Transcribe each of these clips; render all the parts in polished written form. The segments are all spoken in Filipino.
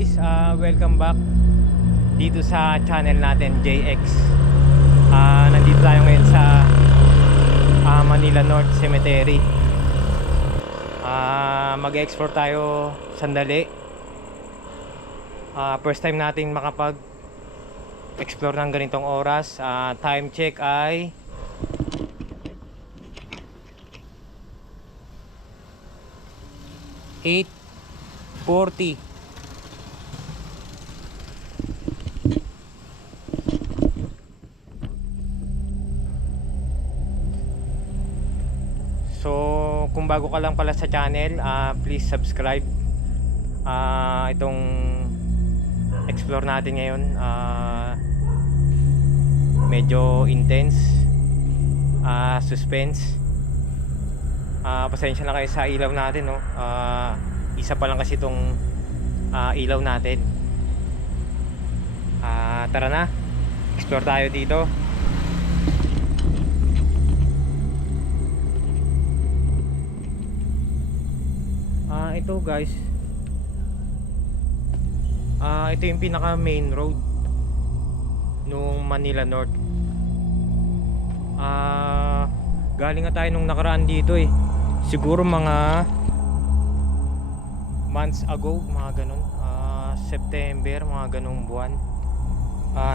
guys, welcome back dito sa channel natin, JX. Nandito tayo ngayon sa Manila North Cemetery. Mag-explore tayo sandali. First time natin makapag-explore ng ganitong oras. Time check ay 8:40. So, kung bago ka lang pala sa channel, please subscribe. Itong explore natin ngayon, medyo intense, suspense. Pasensya na kayo sa ilaw natin, no? Isa pa lang kasi itong ilaw natin. Tara na, explore tayo dito. Ito guys, ito yung pinaka main road nung Manila North. Galing nga tayo nung nakaraan dito eh. Siguro mga months ago, mga ganun, September, mga ganung buwan.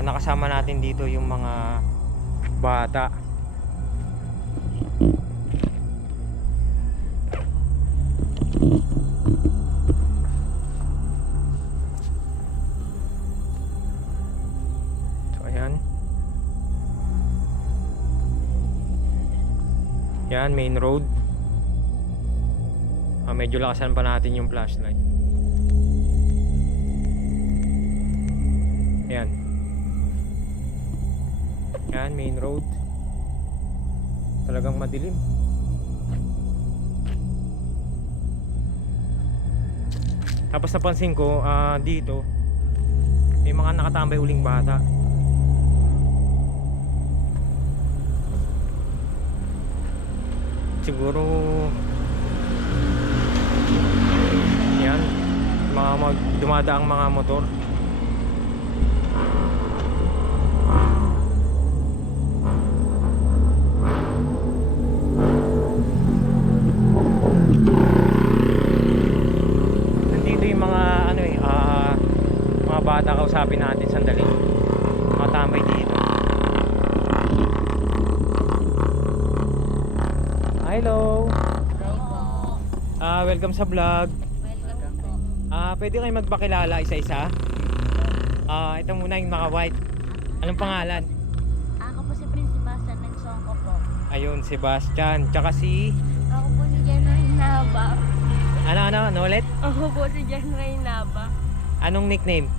Nakasama natin dito yung mga bata. So ayan. Yan, main road. Medyo lakasan pa natin yung flashlight. Yan. Yan, main road. Talagang madilim. Tapos napansin ko, dito may mga nakatambay uling bata. Siguro yan, mga dumadaang mga motor. Nandito yung mga mga bata, kausapin natin sandali. Mga tambay dito. Hello. Welcome sa vlog. Welcome po. Pwede kayo magpakilala isa-isa? Ito muna yung naka white. Anong pangalan? Ako po si Prince Sebastian Mensonco po. Ayun, Sebastian. Tsaka si... Ako po si Jen Reynaba. Ano ulit? Ako po si Jen Reynaba. Anong nickname?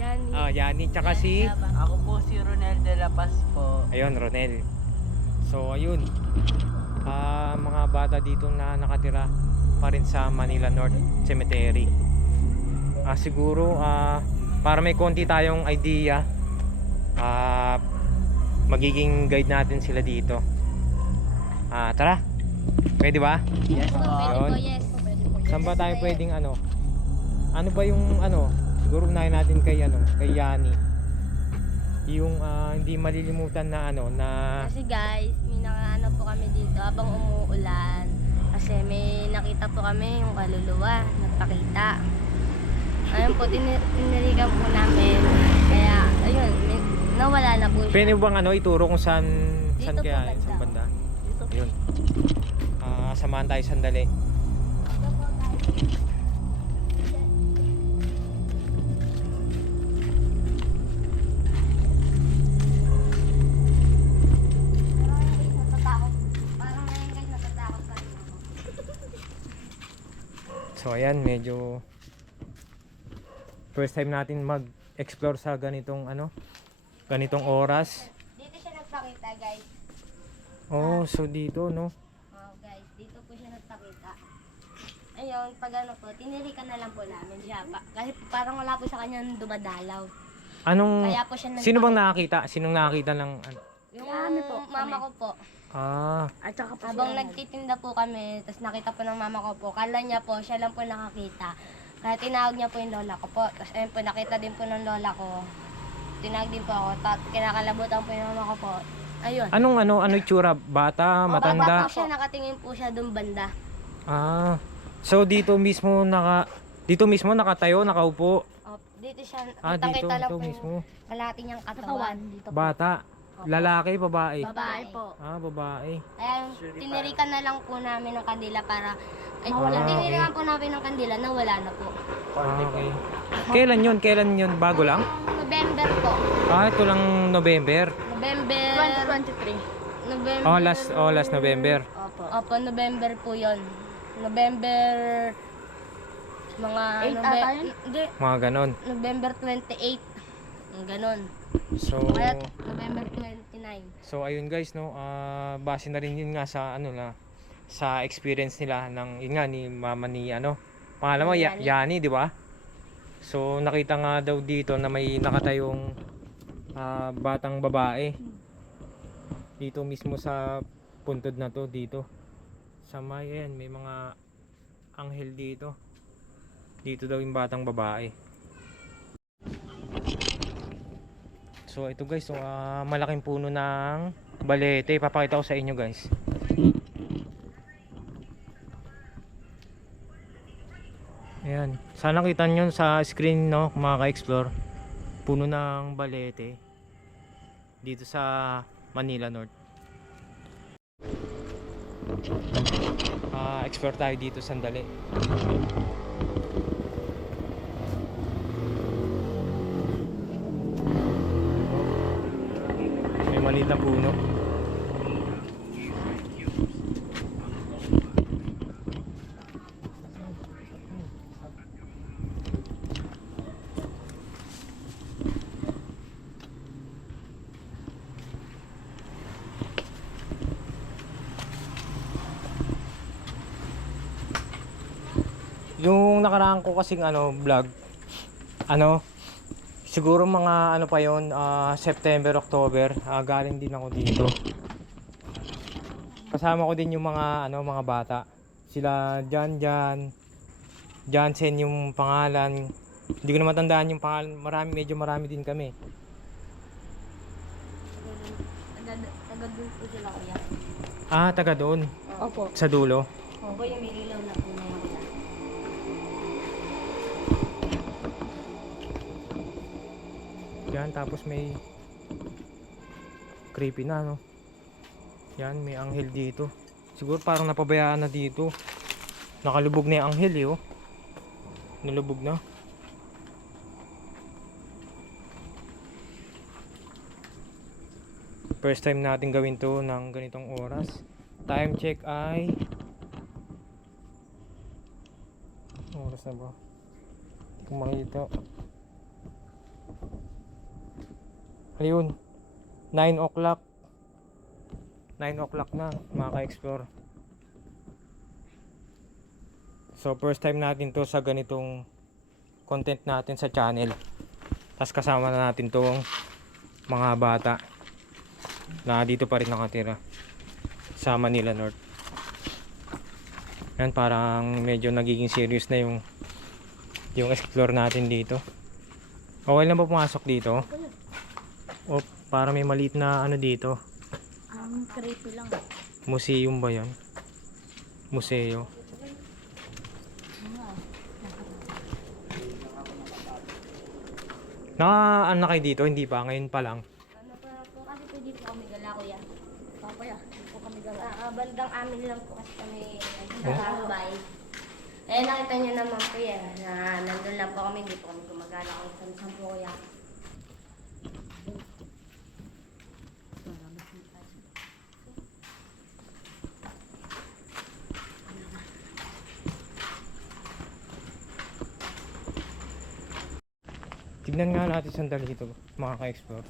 Yani. Yani. Tsaka si... Ako po si Ronel de la Paz po. Ayun, Ronel. So, ayun. Mga bata dito na nakatira pa rin sa Manila North Cemetery. Siguro, para may konti tayong idea, magiging guide natin sila dito. Tara. Pwede ba? Yes Pwede Ayun. po, yes. Saan ba tayo pwedeng ano ba yung siguro unahin natin kay Yani. Yung hindi malilimutan na na Kasi guys, may nakaano po kami dito habang umuulan. Kasi may nakita po kami yung kaluluwa, nagpakita. Ayun po, tinirigan po namin. Kaya, ayun, nawala na po siya. pwede bang ituro kung saan Dito po, kaya banda. saan banda? Dito po. Ayun. Samahan tayo sandali. Ito po, guys. Parang ngayon guys, natatakot pa rin ako. So ayan, medyo first time natin mag-explore sa ganitong ganitong oras. Dito siya nagpakita guys. Oh, so dito Oh guys, dito po siya nagpakita. Ayun, pag po, tinirikan na lang po namin siya. Kasi parang wala po sa kanya dumadalaw. Anong Kaya po siya sino bang nakakita? Sinong nakakita ng Yung mama ko po. At saka po habang nagtitinda po kami, tapos nakita po ng mama ko po, kala niya po, siya lang po nakakita. Kaya tinawag niya po yung lola ko po. Tapos ayun po, nakita din po ng lola ko. Tinawag din po ako. Kinakalabutan po yung mama ko po. Ayun. Ano itsura? Bata, Baba matanda? po siya, nakatingin po siya doon banda. Ah. So dito mismo nakatayo, nakaupo. Dito siya, Dito, kita lang ito po mismo. yung kalahati niyang katawan. Dito po. Bata. Lalaki, babae. Babae po. Babae. Kaya tinirikan na lang po namin ng kandila para Mawala. yung tinirikan po namin ng kandila, nawala na po. Okay. Kailan yun? Bago lang? November po. Ito lang November. November 2023. November. Last November. Opo, November po 'yon. November mga 8 ata yun? Hindi, Mga ganon. November 28. Yung ganon. So, Kaya November 29. so ayun guys, no, base na rin yun nga sa sa experience nila ng yun nga ni mama ni pangalan mo Yani. Yani, di ba? So nakita nga daw dito na may nakatayong batang babae dito mismo sa puntod na to, dito sa may mga anghel dito daw yung batang babae. So ito guys, malaking puno ng balete, papakita ko sa inyo guys. Ayan, sana kita nyo sa screen, no, mga ka-explore. Puno ng balete dito sa Manila North. Explore tayo dito sandali. May maliit na puno. Yung nakaraan ko kasing vlog, siguro mga pa yon, September, October, galing din ako dito. Kasama ko din yung mga bata. Sila Jansen yung pangalan. Hindi ko na matandaan yung pangalan. Medyo marami din kami. Taga doon po sila kuya. Taga doon. Opo. Sa dulo. Opo, yung may ilaw na po na yung kuya. Yan, tapos may creepy na, no? Yan, may anghel dito. Siguro parang napabayaan na dito. Nakalubog na yung anghel, eh, oh. Nalubog na. First time natin gawin to ng ganitong oras. Time check ay oras na ba? Hindi ko makita. Ayun, 9 o'clock. 9 o'clock na, mga ka-explore. So first time natin to sa ganitong content natin sa channel. Tapos kasama na natin tong mga bata na dito pa rin nakatira sa Manila North. Yan, parang medyo nagiging serious na yung explore natin dito. Okay lang ba pumasok dito? O para may maliit na dito. Creepy lang. Museum ba yan? Museo. Na kayo dito? Hindi pa, ngayon pa lang. Ano pa po kasi pwede po kami gala kuya. Papaya, hindi po kami gala. Bandang amin lang po kasi kami nagtatambay. Nakita niyo naman po yan na nandun lang po kami, hindi po kami gumagala kung saan po kuya. Tignan nga natin sandali ito, mga ka-explore.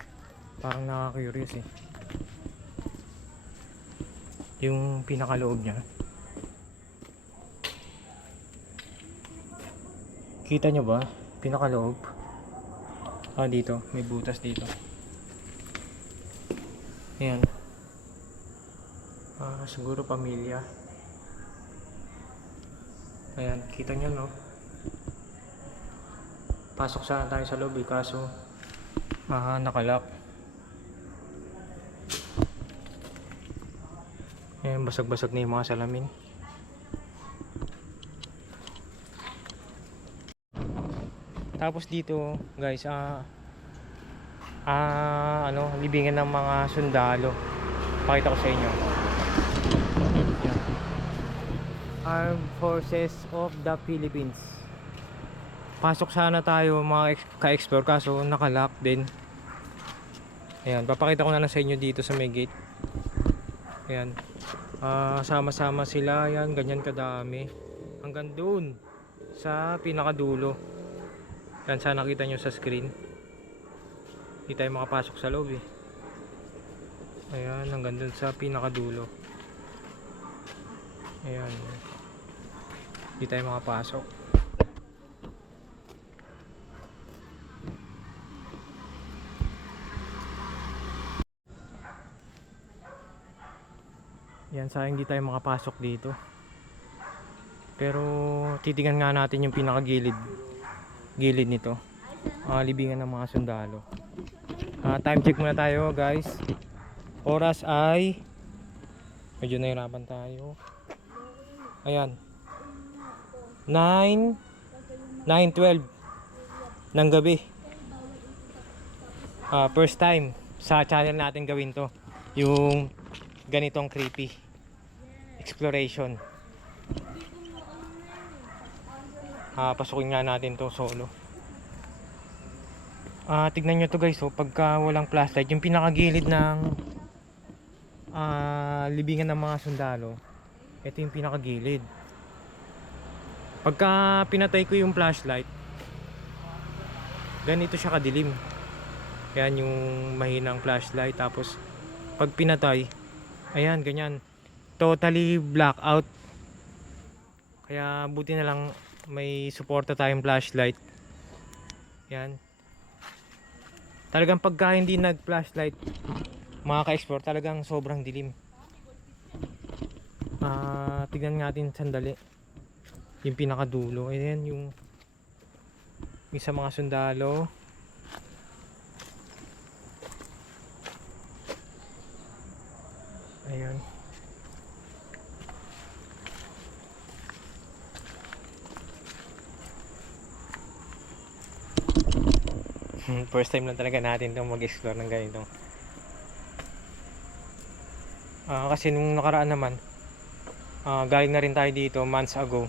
Parang nakaka-curious, eh. Yung pinakaloob niya. Kita nyo ba? Pinakaloob. Dito. May butas dito. Ayan. Siguro pamilya. Ayan. Kita nyo, no? Pasok sana tayo sa loob eh, kaso nakalock. Ayan, basag-basag na yung mga salamin. Tapos dito guys, libingan ng mga sundalo. Pakita ko sa inyo. Yan. Armed Forces of the Philippines. Pasok sana tayo mga ka-explore, kaso nakalock din. Ayan, papakita ko na lang sa inyo dito sa may gate. Ayan. Sama-sama sila, ayan, ganyan kadami. Hanggang doon sa pinakadulo. Yan, sana nakita nyo sa screen. Hindi tayo makapasok sa loob eh. Ayan, hanggang doon sa pinakadulo. Ayan. Hindi tayo makapasok. Yan, sayang hindi tayo makapasok dito. Pero titingnan nga natin yung pinakagilid nito. Libingan ng mga sundalo. Time check muna tayo guys. Oras ay medyo nahirapan tayo. Ayan, 9:12 ng gabi. First time sa channel natin gawin to, yung ganitong creepy exploration. Pasukin nga natin to solo. Tignan nyo to guys, pagka walang flashlight, yung pinakagilid ng libingan ng mga sundalo, ito yung pinakagilid. Pagka pinatay ko yung flashlight, ganito siya kadilim. Yan yung mahinang flashlight. Tapos pag pinatay, ayan, ganyan, totally blackout. Kaya buti na lang may suporta tayong flashlight. Yan. Talagang pagka hindi nag-flashlight, mga ka-explore, talagang sobrang dilim. Tignan natin sandali yung pinakadulo. Ayan yung sa mga sundalo. Ayan. First time lang talaga natin itong mag-explore ng ganito. Kasi nung nakaraan naman, galing na rin tayo dito months ago.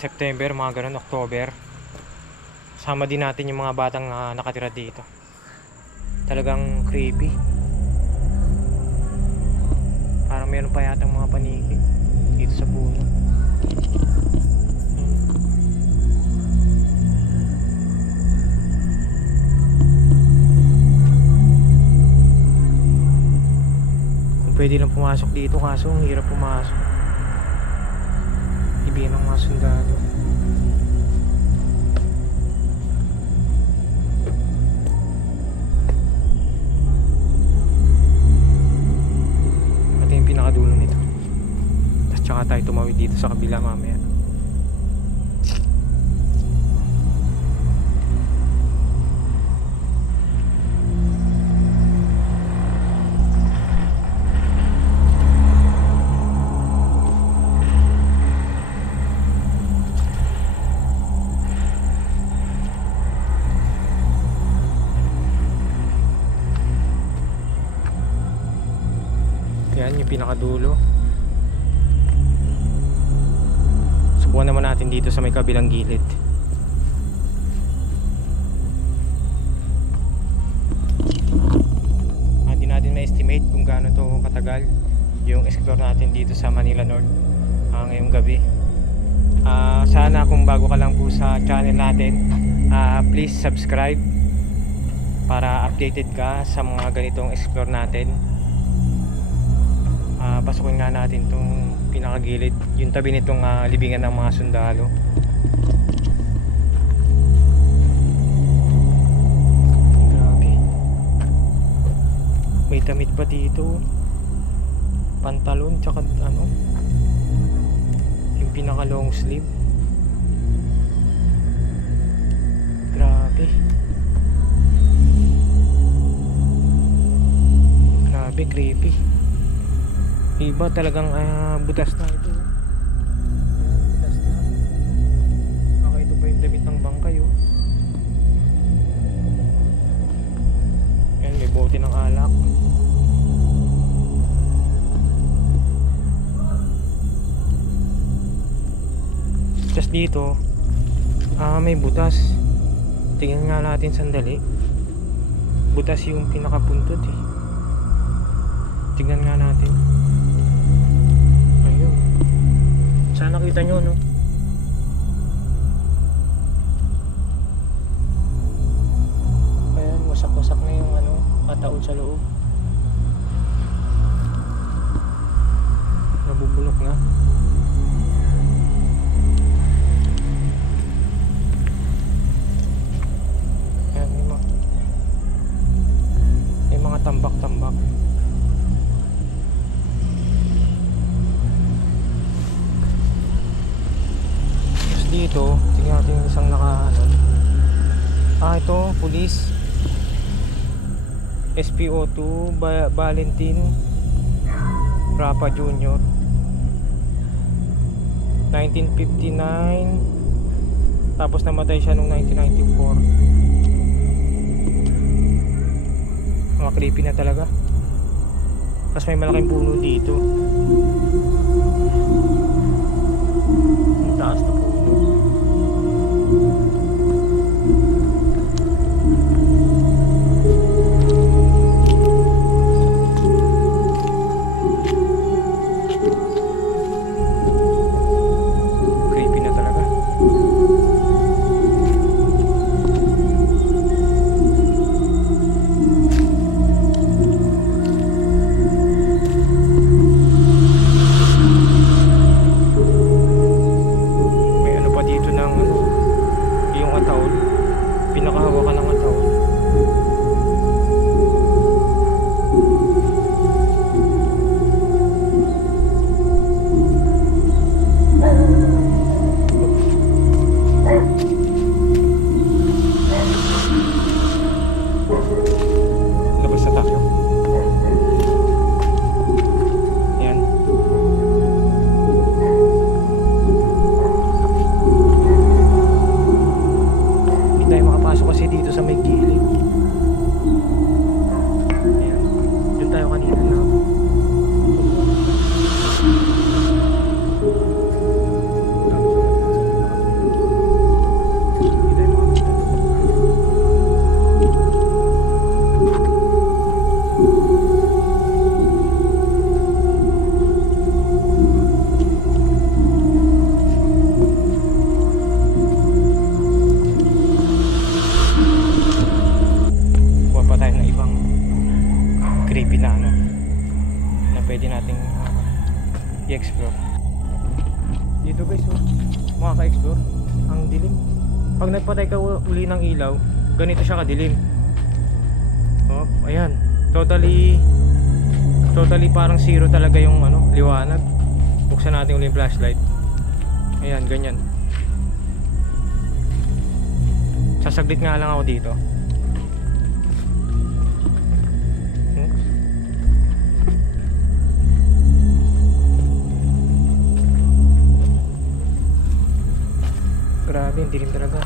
September, mga ganun, October. Sama din natin yung mga batang nakatira dito. Talagang creepy. Parang meron pa yatang mga paniki dito sa puno. Pwede lang pumasok dito, kaso ang hirap pumasok. Ibigay ng mga sundalo. Ito yung pinakadulo nito. Tapos tsaka tayo tumawid dito sa kabila mamaya. Yan yung pinakadulo. Subukan naman natin dito sa may kabilang gilid. Hindi natin ma-estimate kung gaano to katagal yung explore natin dito sa Manila North ngayong gabi. Sana kung bago ka lang po sa channel natin, please subscribe para updated ka sa mga ganitong explore natin. Pasukin nga natin itong pinakagilid, yung tabi nitong libingan ng mga sundalo. Grabe, may damit pa dito, pantalon tsaka yung pinaka long sleeve. Grabe. Grabe, creepy. Iba talagang butas na ito. Ayan, butas na. Baka ito pa yung damit ng bangkay, oh. Ayan, may bote ng alak. Tapos dito, may butas. Tingnan nga natin sandali. Butas yung pinakapuntot eh. Tingnan nga natin. Ayun. Sana nakita nyo, no? Ayan, wasak-wasak na yung kataon sa loob. Nabubulok na. Ayan, may mga tambak-tambak. Dito, tingnan natin yung isang ito, police SPO2 Valentin Rapa Jr. 1959, tapos namatay siya noong 1994. Mga creepy na talaga. Tapos may malaking puno dito. Ang taas na puno. Creepy na talaga. May ano pa dito ng yung ataol. Pinakahawakan ng ataol. Labas na tayo. Ayan. Hindi tayo makapasok kasi dito sa may gilid. Ayan. Doon tayo kanina na. Hindi tayo makapasok. Kuha pa tayo ng ibang creepy na na pwede nating i-explore. Dito guys, mga ka-explore, ang dilim. Pag nagpatay ka uli ng ilaw, ganito siya kadilim. Oh, ayan. Totally parang zero talaga yung liwanag. Buksan natin uli yung flashlight. Ayan, ganyan. Sasaglit nga lang ako dito. Grabe, ang dilim talaga.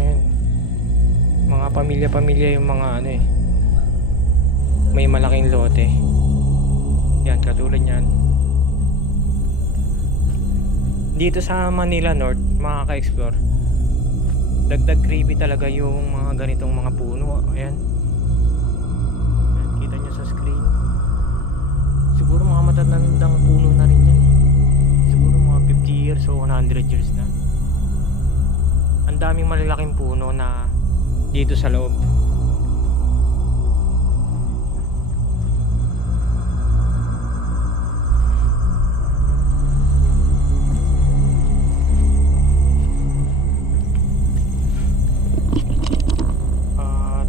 Ayan. Mga pamilya-pamilya yung mga may malaking lote. Yan, katulad yan. Dito sa Manila North, mga ka-explore, dagdag creepy talaga yung mga ganitong mga puno. Ayan. Ayan, kita nyo sa screen. Siguro mga matatandang puno na rin yan eh. Siguro mga 50 years o 100 years na. Ang daming malalaking puno na dito sa loob.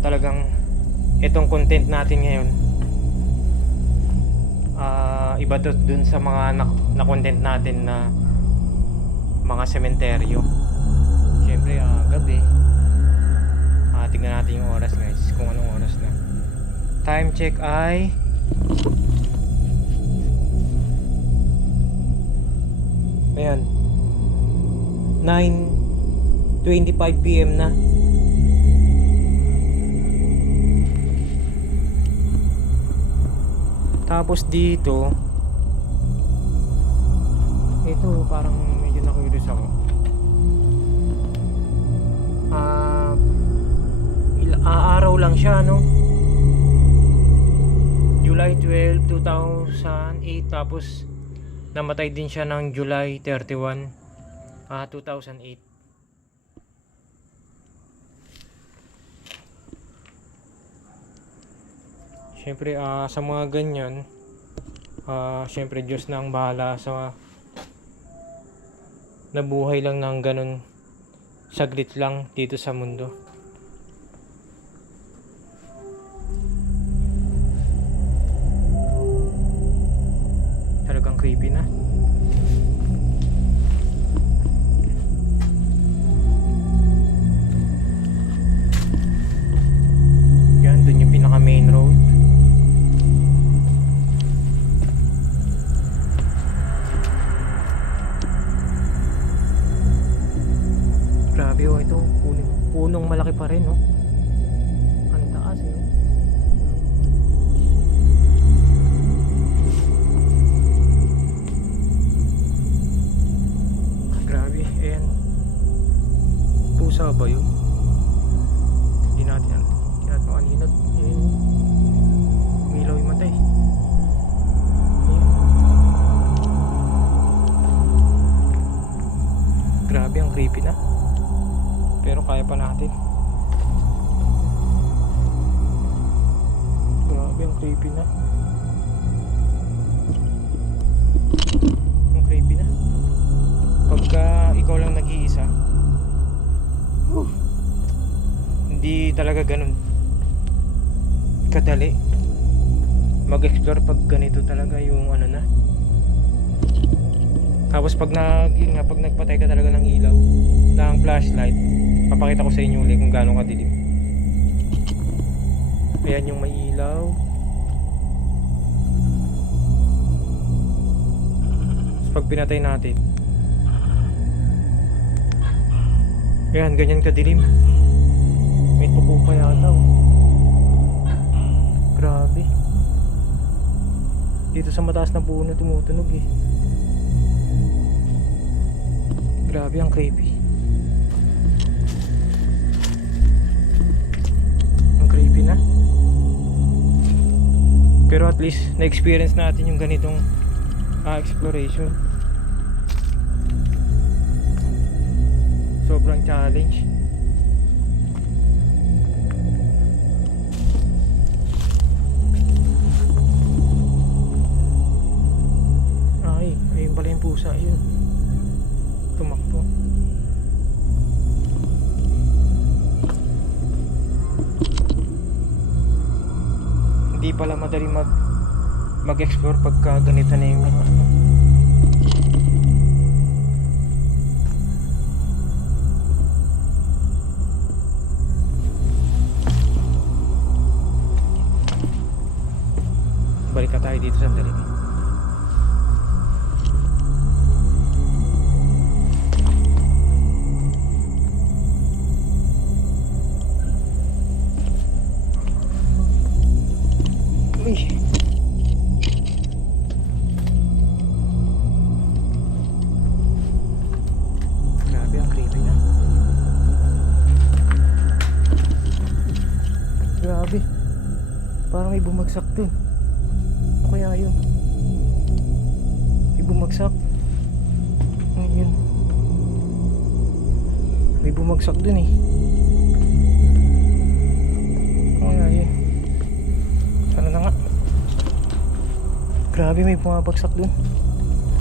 Talagang itong content natin ngayon, iba to dun sa mga na content natin na mga sementeryo. Siyempre gabi. Tingnan natin yung oras guys, kung anong oras na. Time check ay ayan 9:25 PM na. Tapos dito ito parang medyo na-curious ako. Araw lang siya, no? July 12, 2008. Tapos namatay din siya ng July 31, 2008. Siyempre sa mga ganyan, siyempre Diyos na ang bahala sa nabuhay lang ng ganun saglit lang dito sa mundo. Talagang creepy na. Yan, dun yung pinaka main road. Grabe oh, ito punong malaki pa rin, no? Ang taas, no? Grabe, ayan. Pusa ba yun? Hindi natin makaninag. Ayan. Umilaw yung mata eh. Ayan. Grabe, ang creepy na. Pero kaya pa natin. Grabe, ang creepy na. Ang creepy na. Pagka ikaw lang nag-iisa, hindi talaga ganun kadali mag-explore pag ganito talaga yung ano na. Tapos pag nagpatay ka talaga ng ilaw, ng flashlight, papakita ko sa inyo ulit kung gaano kadilim. Ayan yung may ilaw. Tapos pag pinatay natin, ayan, ganyan kadilim. May tuko pa yata oh. Grabe. Dito sa mataas na puno tumutunog eh. Grabe, ang creepy. Ang creepy na. Pero at least na-experience natin yung ganitong exploration. Sobrang challenge. Ayun pala yung pusa yun. Tumakbo. Hindi pala madali mag-explore pagka ganito na yung balik ka tayo dito sandali. Grabe, ang creepy na. Grabe, parang may bumagsak dun. Ano kaya yun? May bumagsak. Ayun, may bumagsak dun eh. Ano kaya yun? Sana na nga. Grabe, may bumabagsak dun.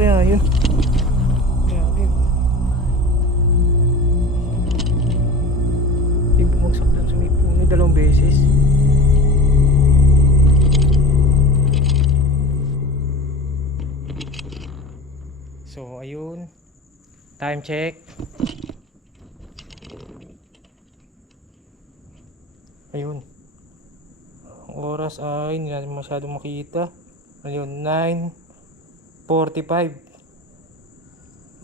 Kaya yun. Grabe. May bumagsak dun sa may puno 2 beses. So ayun, Time check. Ayun. Ang oras ay hindi natin masyadong makita. Ayun, 9:45.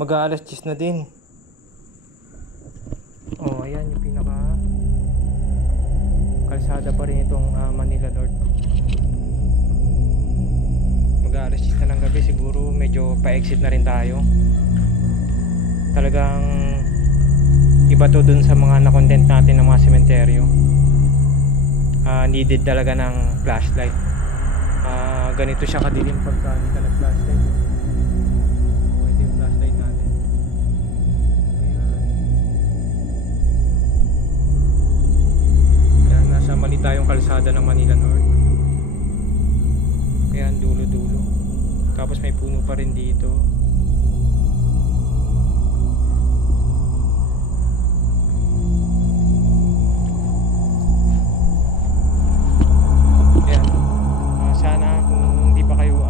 Mag-aalas 10 na din. Oh, ayan yung pinaka kalsada pa rin itong Manila North. Mag-aalas 10 na ng gabi, siguro medyo pa-exit na rin tayo. Talagang iba to dun sa mga na-content natin ng mga sementeryo. Needed talaga ng flashlight. Ganito siya kadilim pagka hindi ka nag-flashlight. Ito yung flashlight natin. Ayan, nasa mali tayong kalsada ng Manila North. Ayan, dulo-dulo. Tapos may puno pa rin dito. Sana kung hindi pa kayo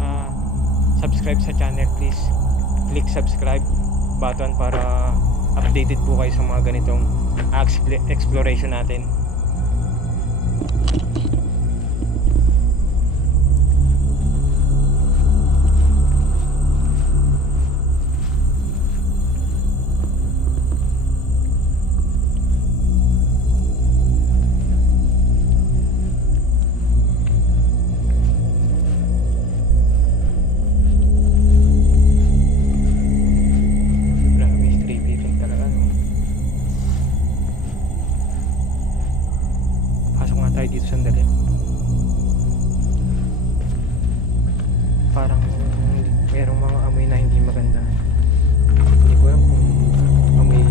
subscribe sa channel, please click subscribe button para updated po kayo sa mga ganitong exploration natin. Dito sandali. Parang merong mga amoy na hindi maganda. Hindi ko alam kung amoy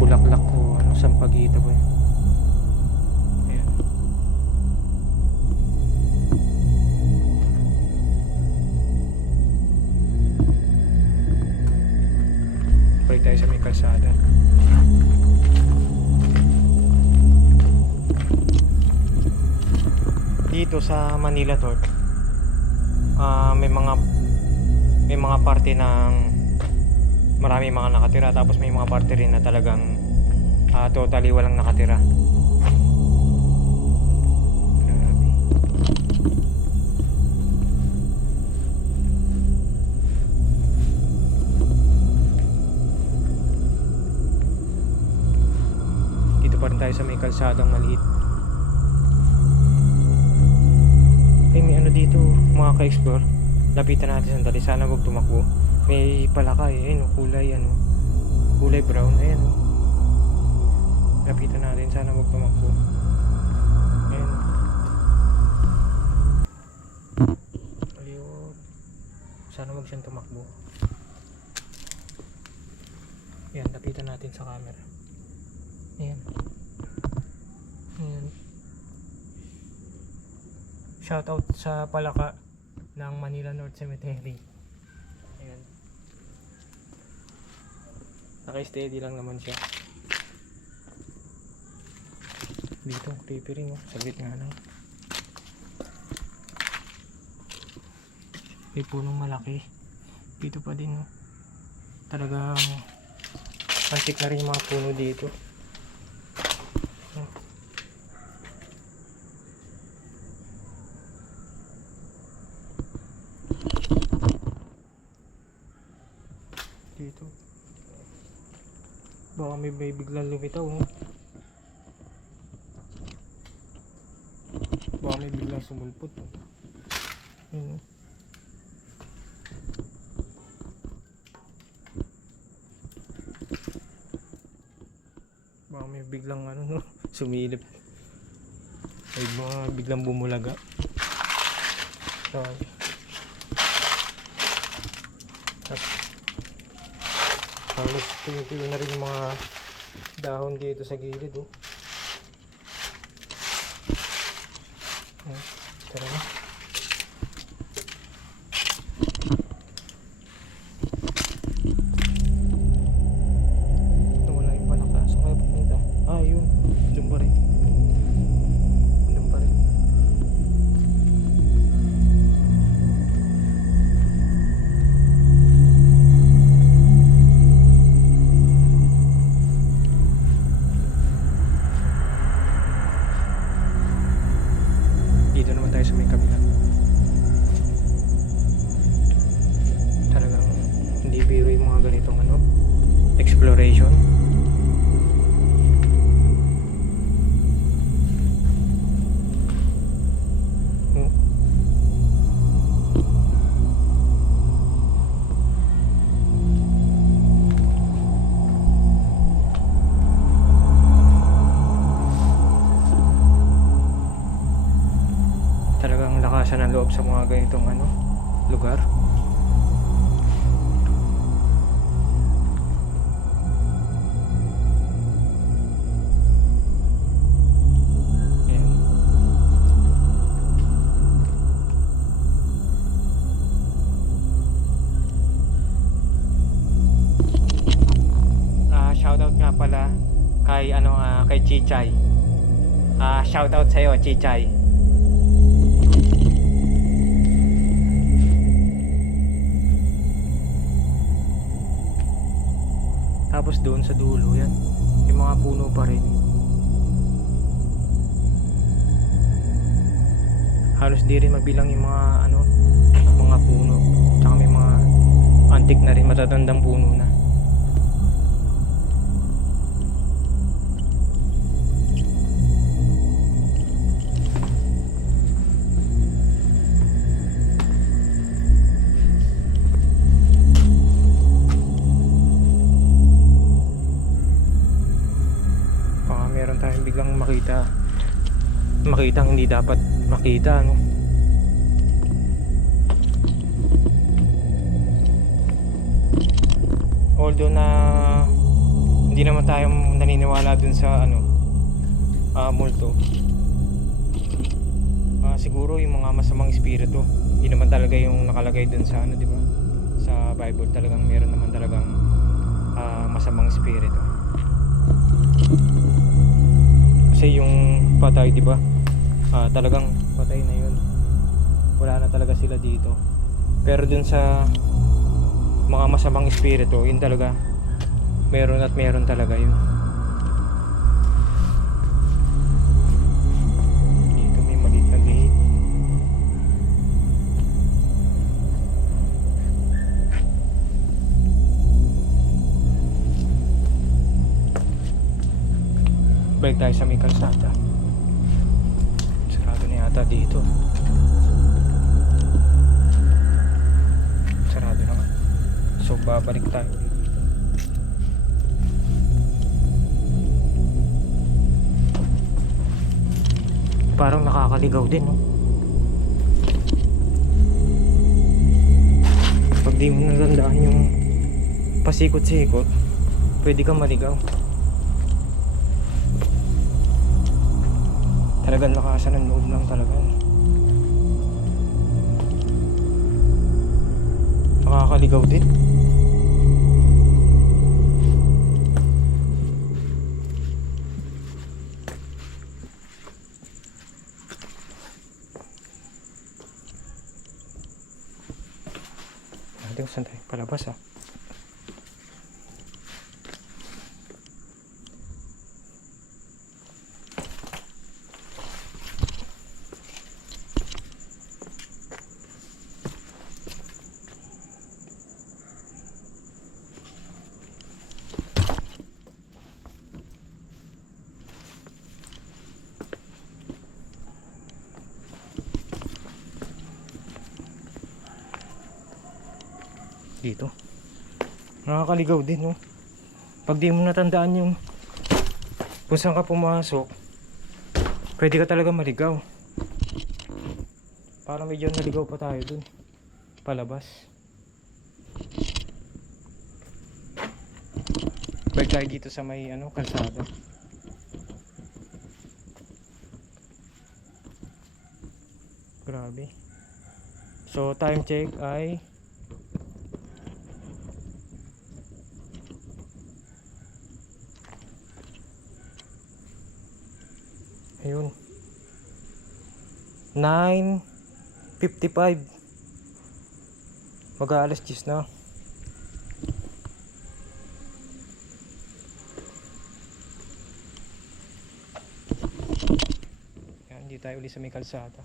bulaklak o ano, sampagita ba. Ayan. Balik tayo sa may kalsada. Dito sa Manila North, may mga parte ng marami mga nakatira, tapos may mga parte rin na talagang totally walang nakatira. Grabe. Dito pa rin tayo sa may kalsadang maliit. Ay, may ano dito mga ka-explore. Lapitan natin sandali, sana wag tumakbo. May palakay, ayun, kulay brown, ayan. Lapitan natin, sana wag tumakbo. Ayan. Ayun. Sana wag siyang tumakbo. Ayan, lapitan natin sa camera. Ayan. Ayan. Shoutout sa palaka ng Manila North Cemetery. Ayan. Naka-steady lang naman siya. Dito, creepy rin, oh. Saglit nga lang. May punong malaki. Dito pa din, oh. Talagang antik na rin yung mga puno dito. Dito baka may biglang lumitaw, no? Baka may biglang sumulpot, no? Yun, no? Baka may biglang ano, no? Sumilip, may mga biglang bumulaga. Sorry. Halos tuyo-tuyo na rin yung mga dahon dito sa gilid, oh. Tara na. Wala yung palaka. Saan kaya pupunta? Yun. Doon pa rin. Doon pa rin. tayo sa may kabila. Talagang hindi biro yung mga ganitong ano, exploration. Hmm. Talagang lakasan ng loob sa mga ganitong ano, lugar. Ayan. Shoutout nga pala kay ano kay Chichay. Shoutout sa iyo, Chichay. Tapos doon sa dulo yan, yung mga puno pa rin. Halos di rin mabilang yung mga ano, mga puno. Tsaka may mga antique na rin, matatandang puno na. Meron tayong biglang makitang hindi dapat makita, no? Although na hindi naman tayo naniniwala dun sa ano, multo. Siguro yung mga masamang espiritu, yun naman talaga yung nakalagay dun sa ano, di ba? Sa Bible talagang meron naman talagang masamang espiritu. Kasi yung patay, di ba? Talagang patay na yun. Wala na talaga sila dito. Pero dun sa mga masamang espiritu, yun talaga meron at meron talaga yun. Dito may maliit na gate. Balik tayo sa may kalsada. Sarado na yata dito. Sarado naman. So babalik tayo dito. Parang nakakaligaw din, no? Pag di mo natandaan yung pasikot-sikot, pwede kang maligaw. Talagang lakasan ng loob lang talaga. Nakakaligaw din. Natin kung saan tayo palabas, ha. Dito nakakaligaw din, no? Pag di mo natandaan yung kung saan ka pumasok, pwede ka talaga maligaw. Parang medyo naligaw pa tayo dun palabas. Balik tayo dito sa may ano, kalsada. Grabe. So time check ay ayun 9:55. Mag-aalas 10 na. Yan, hindi tayo uli sa may kalsada.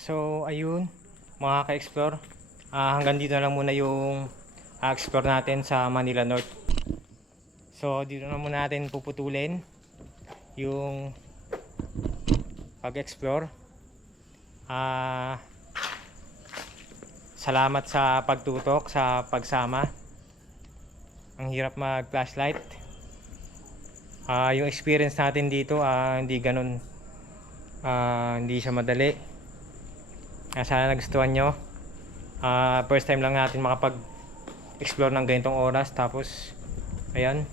So ayun mga ka-explore, hanggang dito na lang muna yung explore natin sa Manila North. So dito na muna natin puputulin yung pag-explore. Salamat sa pagtutok, sa pagsama. Ang hirap mag-flashlight. Yung experience natin dito hindi ganun, hindi siya madali. Sana nagustuhan nyo. First time lang natin makapag-explore ng ganitong oras, tapos ayan,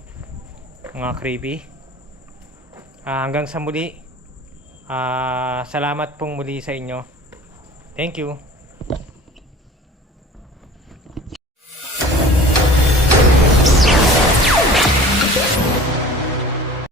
mga creepy. Hanggang sa muli. Salamat pong muli sa inyo. Thank you.